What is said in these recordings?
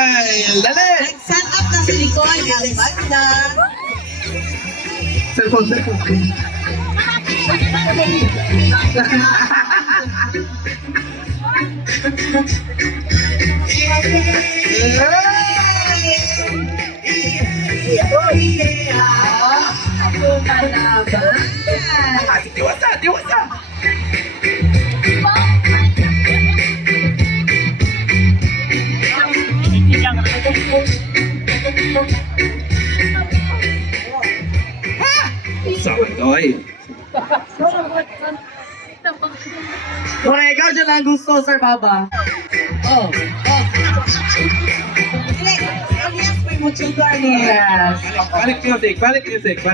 smile! Dali! Nag-set up na sa likod ang banda. Cellphone. Ako malaban. Diwasa! Sabi Kung ikaw dyan ang gusto, Sir Baba. Hindi, alias may muchugar niya. Yes. Balik music.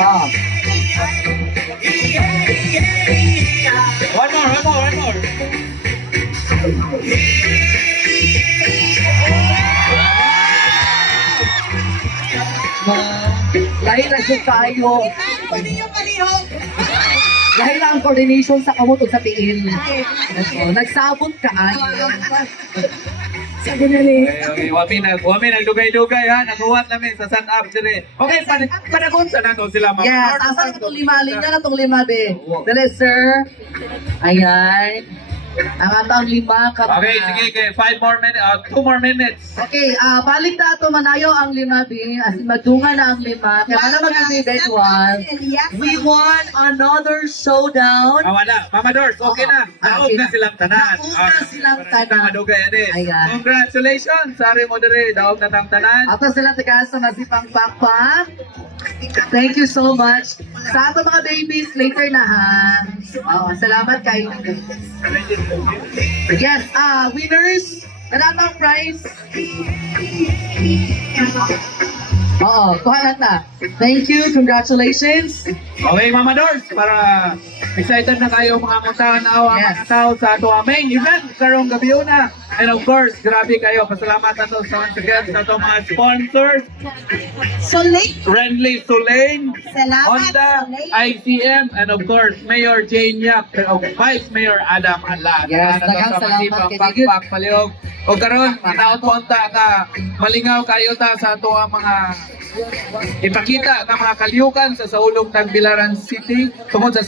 Oh. One more. Lahi na siya tayo. Pwede yung palihog. Lahi na ang coordination sa kamot o sa tiin. Nagsabot ka ay. Sabi na ni. Okay, wami nagdugay-dugay ha, naguwat namin sa stand up dire. Okay, panakon sa nato sila mga. Yes, asan itong lima? Linya na itong lima, be. Dali, sir. Ayan. Ang atang lima ka. Okay, sige, 2 more minutes. Okay, balik na ito manayo ang lima, be. As in, madunga na ang lima. Kaya wala mag-debate one. We won another showdown. Wala, Mama Dors, okay na. Naog Okay na na. silang tanan. Naog na silang tanan. Madugay ani. Ayan. Congratulations, sari mo dire, daog na tang tanan. Ato sila taga sa masipang pakpak. Thank you so much. Sa ato mga babies, later na ha. Salamat kayo. Yes, winners, nanatang prize. Oo, kuhanan na. Thank you, congratulations. Okay, Mama Dors, para excited na kayo mga mutanaw ang Yes. mga tao sa ato aming event karong gabi una. And of course, grabe kayo. Pasalamat na to sa once again sa ato mga sponsors. Solik. Friendly Sulain, Salamat, Honda, Soleil. ICM, and of course, Mayor Jane Yap, and Vice Mayor Adam Anlat. Yes, daghang salamat kay Digit. Pakpak palihog. O karon, mataot-ponta ka, malingaw kayo ta sa ato ang mga ipakita ng mga kaliyukan sa saulog ng Bilaran City tungod sa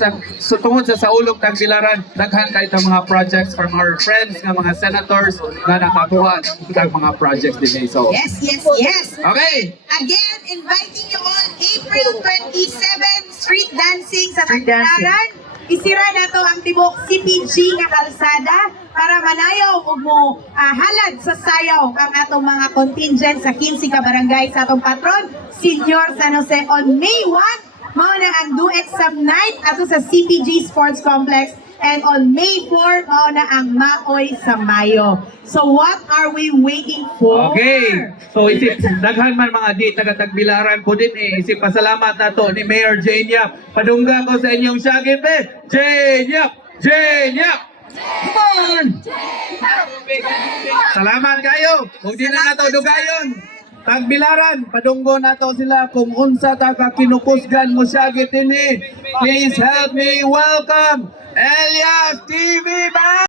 saulog ng Bilaran. Daghan kayo ng mga projects from our friends ng mga senators na nakakuha ng mga projects din. So, Yes. okay. Again, inviting you all April 27, street dancing sa Street dancing. Tagbilaran. Isira na to ang tibok CPG nga kalsada para manayaw ug mo halad sa sayaw ang atong mga contingent sa 15 ka barangay sa atong patron, Senior San Jose on May 1. Mao na ang Do Exam Night ato sa CPG Sports Complex. And on May 4, mao na ang Maoy sa Mayo. So what are we waiting for? Okay. So isip daghan man mga di taga Tagbilaran po din isip pasalamat nato ni Mayor Jane Yap. Padungga ko sa inyong sagip Jane Yap. Come on! Salamat kayo. Kung di na nato dugayon. Tagbilaran, padunggo nato sila kung unsa ta ka kinukusgan mo sagip ini. Please help me welcome Elias TV Band!